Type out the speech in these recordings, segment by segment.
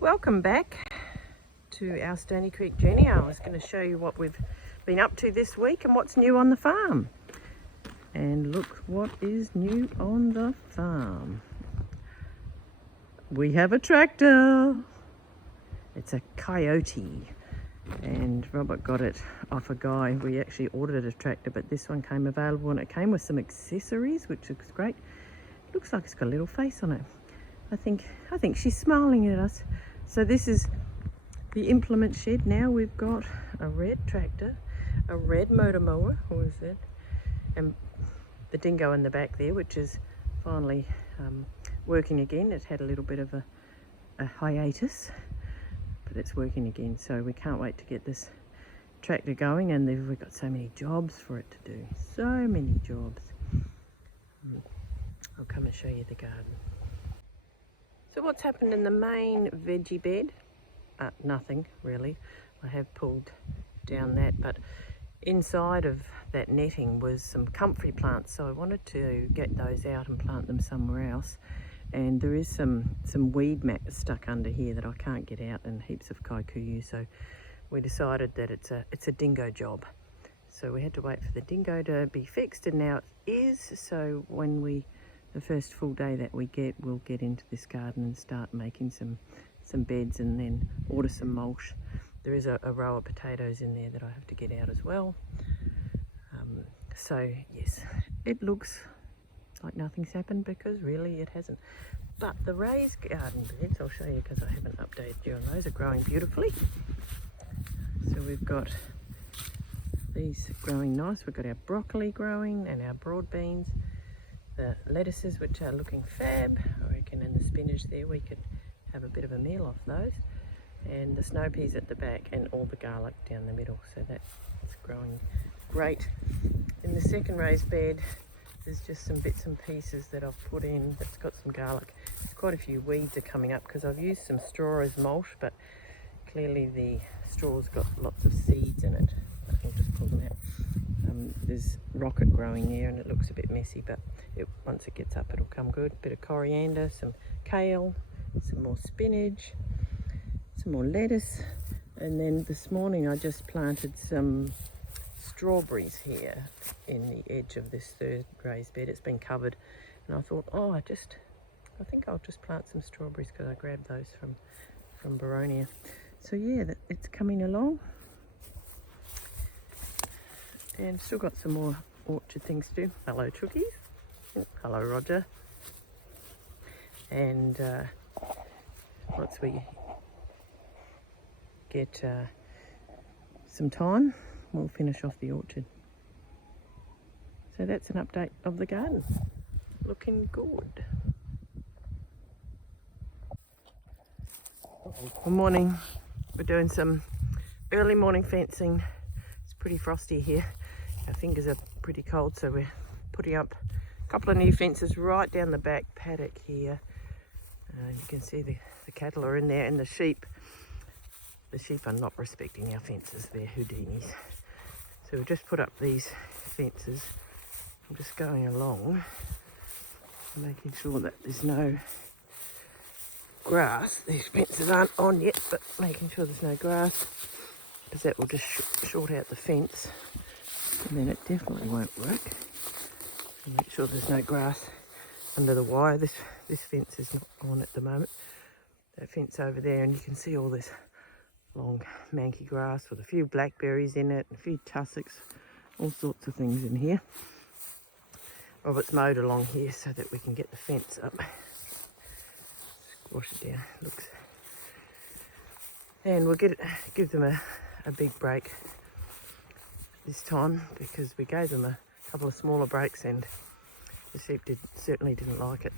Welcome back to our Stony Creek journey. I was going to show you what we've been up to this week and what's new on the farm. And look what is new on the farm. We have a tractor. It's a Coyote, and Robert got it off a guy. We actually ordered a tractor, but this one came available and it came with some accessories, which looks great. Looks like it's got a little face on it. I think she's smiling at us. So this is the implement shed. Now we've got a red tractor, a red motor mower, or is it? And the dingo in the back there, which is finally working again. It had a little bit of a hiatus, but it's working again. So we can't wait to get this tractor going, and we've got so many jobs for it to do. So many jobs. I'll come and show you the garden. So what's happened in the main veggie bed? Nothing really. I have pulled down that, but inside of that netting was some comfrey plants, so I wanted to get those out and plant them somewhere else. And there is some weed mat stuck under here that I can't get out, and heaps of kikuyu, so we decided that it's a dingo job. So we had to wait for the dingo to be fixed, and now it is. So when the first full day that we get, we'll get into this garden and start making some beds, and then order some mulch. There is a row of potatoes in there that I have to get out as well. So yes, it looks like nothing's happened, because really it hasn't. But the raised garden beds, I'll show you because I haven't updated you on those, are growing beautifully. So we've got these growing nice. We've got our broccoli growing and our broad beans. The lettuces, which are looking fab, I reckon, and the spinach there, we could have a bit of a meal off those. And the snow peas at the back, and all the garlic down the middle, so that's growing great. In the second raised bed, there's just some bits and pieces that I've put in that's got some garlic. There's quite a few weeds are coming up because I've used some straw as mulch, but clearly the straw's got lots of seeds in it. I'll just pull them out. There's rocket growing there and it looks a bit messy, but once it gets up it'll come good. A bit of coriander, some kale, some more spinach, some more lettuce, and then this morning I just planted some strawberries here in the edge of this third raised bed. It's been covered, and I thought, I think I'll just plant some strawberries because I grabbed those from Boronia. So yeah, it's coming along. And still got some more orchard things to do. Hello, Chookies. Hello, Roger. And once we get some time, we'll finish off the orchard. So that's an update of the garden. Looking good. Good morning. We're doing some early morning fencing. It's pretty frosty here. Our fingers are pretty cold, so we're putting up a couple of new fences right down the back paddock here. You can see the cattle are in there, and the sheep are not respecting our fences. They're Houdinis. So we've just put up these fences. I'm just going along, making sure that there's no grass. These fences aren't on yet, but making sure there's no grass, because that will just short out the fence, and then it definitely won't work. So make sure there's no grass under the wire. This fence is not on at the moment. That fence over there, and you can see all this long manky grass with a few blackberries in it, a few tussocks, all sorts of things in here. Robert's mowed along here so that we can get the fence up. Squash it down. Looks, and we'll give them a big break this time, because we gave them a couple of smaller breaks and the sheep certainly didn't like it.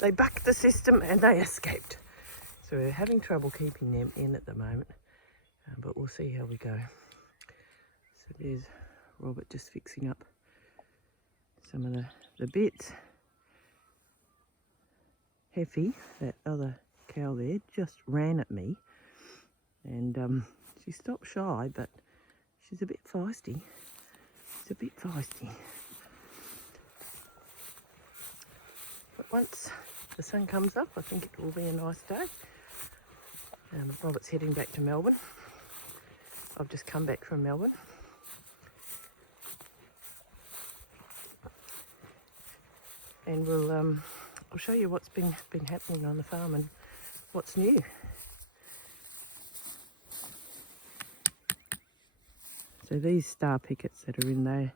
They bucked the system and they escaped. So we're having trouble keeping them in at the moment, but we'll see how we go. So there's Robert just fixing up some of the bits. Heffy, that other cow there, just ran at me, and she stopped shy, but she's a bit feisty. But once the sun comes up, I think it will be a nice day. Robert's heading back to Melbourne. I've just come back from Melbourne. And I'll show you what's been happening on the farm and what's new. So these star pickets that are in there,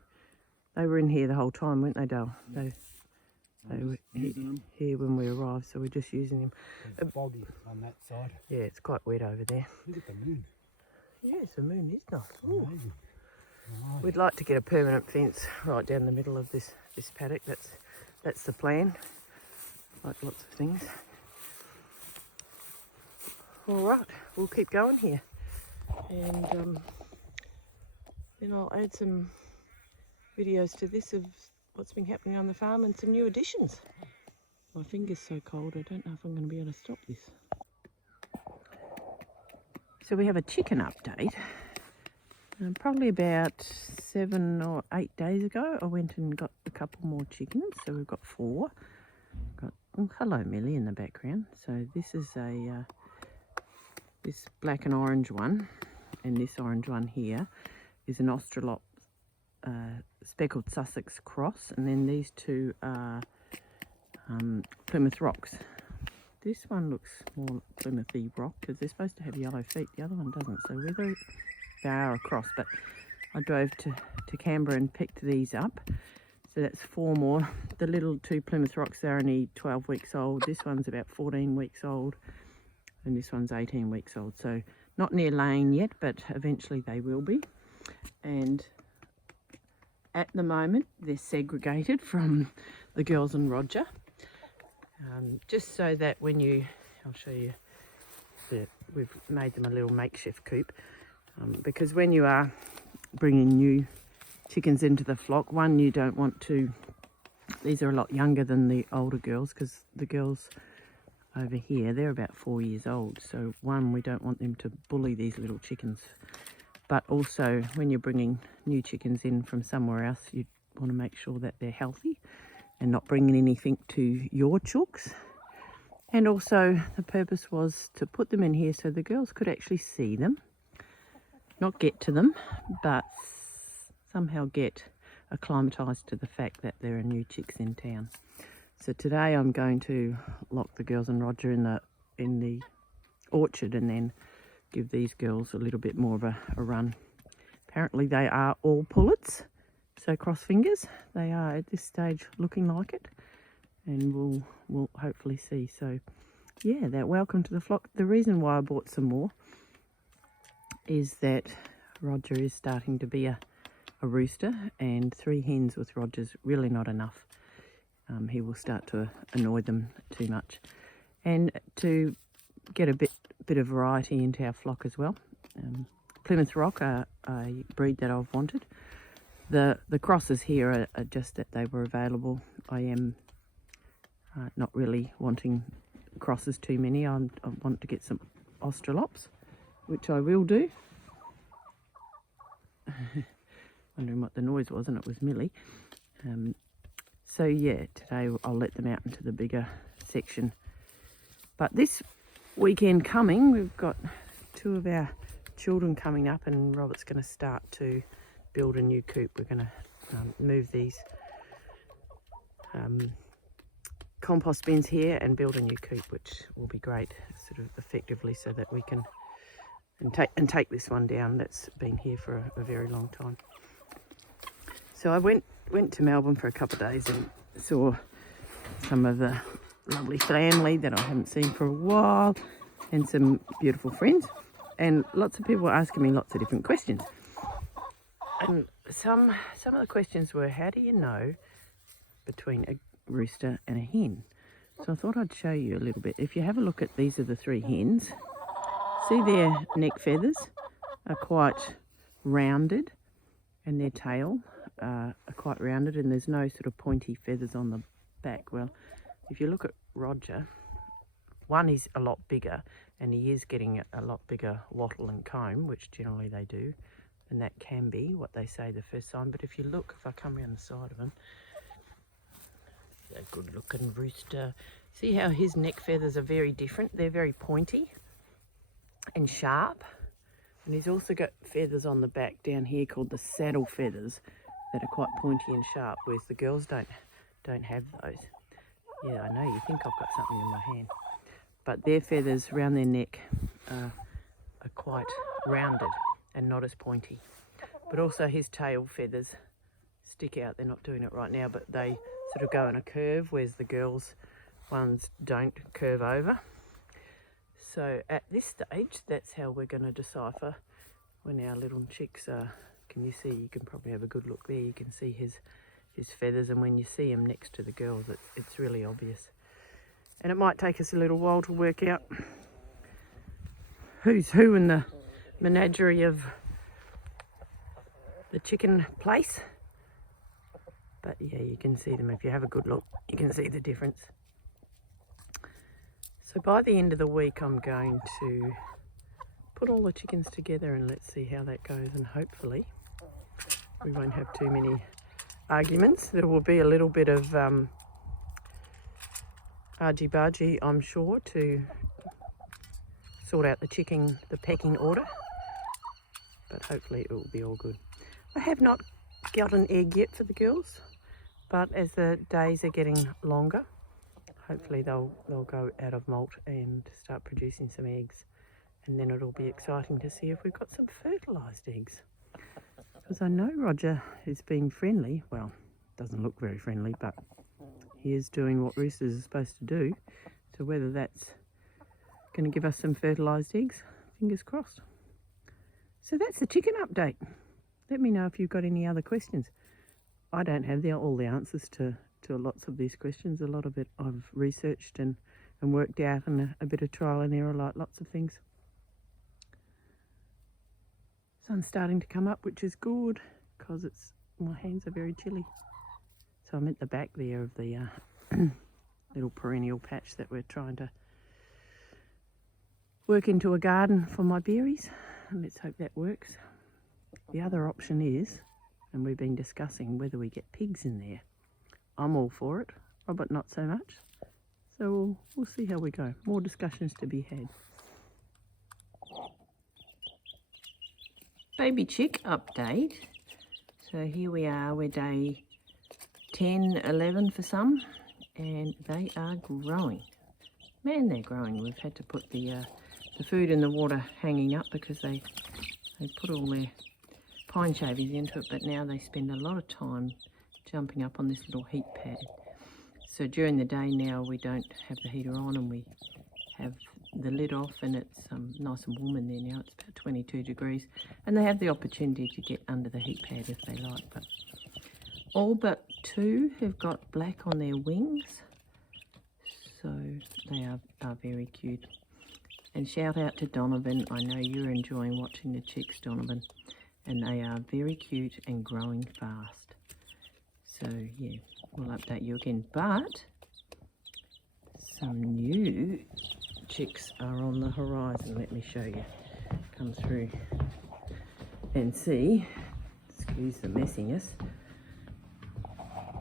they were in here the whole time, weren't they, Dale? They were here when we arrived, so we're just using them. It's boggy on that side. Yeah, it's quite wet over there. Look at the moon. Yes, the moon is nice. Amazing. Right. We'd like to get a permanent fence right down the middle of this paddock. That's the plan. Like lots of things. All right, we'll keep going here, and then I'll add some videos to this of what's been happening on the farm and some new additions. My finger's so cold, I don't know if I'm going to be able to stop this. So we have a chicken update. Probably about 7 or 8 days ago, I went and got a couple more chickens. So we've got 4. Got hello Millie in the background. So this is this black and orange one, and this orange one here is an Australorp speckled Sussex cross, and then these two are Plymouth Rocks. This one looks more Plymouthy Rock because they're supposed to have yellow feet. The other one doesn't. So whether they are a cross, but I drove to Canberra and picked these up. So that's 4 more. The little 2 Plymouth Rocks are only 12 weeks old. This one's about 14 weeks old, and this one's 18 weeks old. So not near laying yet, but eventually they will be. And at the moment, they're segregated from the girls and Roger. Just so that when I'll show you, we've made them a little makeshift coop. Because when you are bringing new chickens into the flock, one, you don't want to, these are a lot younger than the older girls, because the girls over here, they're about 4 years old. So one, we don't want them to bully these little chickens. But also, when you're bringing new chickens in from somewhere else, you want to make sure that they're healthy and not bringing anything to your chooks. And also, the purpose was to put them in here so the girls could actually see them, not get to them, but somehow get acclimatised to the fact that there are new chicks in town. So today I'm going to lock the girls and Roger in the orchard, and then give these girls a little bit more of a run. Apparently they are all pullets, so cross fingers. They are at this stage looking like it, and we'll hopefully see. So yeah, they're welcome to the flock. The reason why I bought some more is that Roger is starting to be a rooster, and 3 hens with Roger's really not enough. He will start to annoy them too much. And to get a bit of variety into our flock as well. Plymouth Rock are a breed that I've wanted. The crosses here are just that they were available. I am not really wanting crosses too many. I want to get some Australorps, which I will do. Wondering what the noise was, and it was Millie. So yeah, today I'll let them out into the bigger section. But this weekend coming, we've got 2 of our children coming up, and Robert's going to start to build a new coop. We're going to move these compost bins here and build a new coop, which will be great, sort of effectively, so that we can take this one down that's been here for a very long time. So I went to Melbourne for a couple of days and saw some of the lovely family that I haven't seen for a while, and some beautiful friends, and lots of people were asking me lots of different questions. And some of the questions were, how do you know between a rooster and a hen? So I thought I'd show you a little bit. If you have a look at, these are the 3 hens. See, their neck feathers are quite rounded, and their tail are quite rounded, and there's no sort of pointy feathers on the back. Well, if you look at Roger, one is a lot bigger, and he is getting a lot bigger wattle and comb, which generally they do, and that can be what they say the first sign. But if you look, if I come around the side of him, a good looking rooster. See how his neck feathers are very different? They're very pointy and sharp. And he's also got feathers on the back down here called the saddle feathers that are quite pointy and sharp, whereas the girls don't have those. Yeah, I know you think I've got something in my hand. But their feathers around their neck are quite rounded and not as pointy. But also his tail feathers stick out. They're not doing it right now, but they sort of go in a curve, whereas the girls' ones don't curve over. So at this stage, that's how we're going to decipher when our little chicks are. Can you see? You can probably have a good look there. You can see his feathers, and when you see him next to the girls, it's really obvious. And it might take us a little while to work out who's who in the menagerie of the chicken place. But yeah, you can see them. If you have a good look, you can see the difference. So by the end of the week, I'm going to put all the chickens together and let's see how that goes, and hopefully we won't have too many arguments. There will be a little bit of argy-bargy, I'm sure, to sort out the pecking order, but hopefully it will be all good. I have not got an egg yet for the girls, but as the days are getting longer, hopefully they'll go out of molt and start producing some eggs, and then it'll be exciting to see if we've got some fertilised eggs. Because I know Roger is being friendly. Well, doesn't look very friendly, but he is doing what roosters are supposed to do. So whether that's going to give us some fertilised eggs, fingers crossed. So that's the chicken update. Let me know if you've got any other questions. I don't have all the answers to lots of these questions. A lot of it I've researched and worked out, and a bit of trial and error, like lots of things. Sun's starting to come up, which is good because my hands are very chilly. So I'm at the back there of the little perennial patch that we're trying to work into a garden for my berries, and let's hope that works. The other option is, and we've been discussing whether we get pigs in there. I'm all for it, Robert not so much. So we'll see how we go. More discussions to be had. Baby chick update. So here we are, we're day 10, 11 for some, and they are growing. Man, they're growing. We've had to put the food and the water hanging up because they put all their pine shavings into it, but now they spend a lot of time jumping up on this little heat pad. So during the day now we don't have the heater on, and we have the lid off, and it's nice and warm in there now. It's about 22 degrees, and they have the opportunity to get under the heat pad if they like. But all but 2 have got black on their wings, so they are very cute. And shout out to Donovan. I know you're enjoying watching the chicks, Donovan, and they are very cute and growing fast. So yeah, we'll update you again. But some new chicks are on the horizon. Let me show you. Come through and see. Excuse the messiness.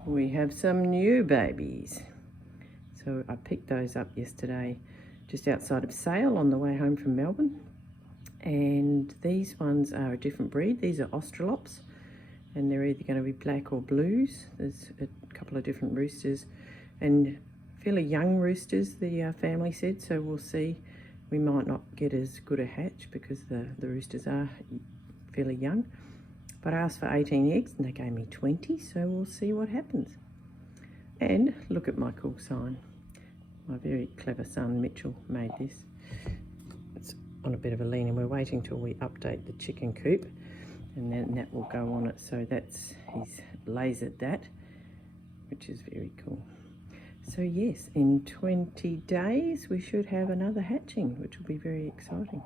We have some new babies. So I picked those up yesterday just outside of Sale on the way home from Melbourne. And these ones are a different breed. These are Australops, and they're either going to be black or blues. There's a couple of different roosters, and fairly young roosters, the family said, so we'll see. We might not get as good a hatch because the roosters are fairly young. But I asked for 18 eggs and they gave me 20, so we'll see what happens. And look at my cool sign. My very clever son Mitchell made this. It's on a bit of a lean, and we're waiting till we update the chicken coop, and then that will go on it. So he's lasered that, which is very cool. So yes, in 20 days we should have another hatching, which will be very exciting.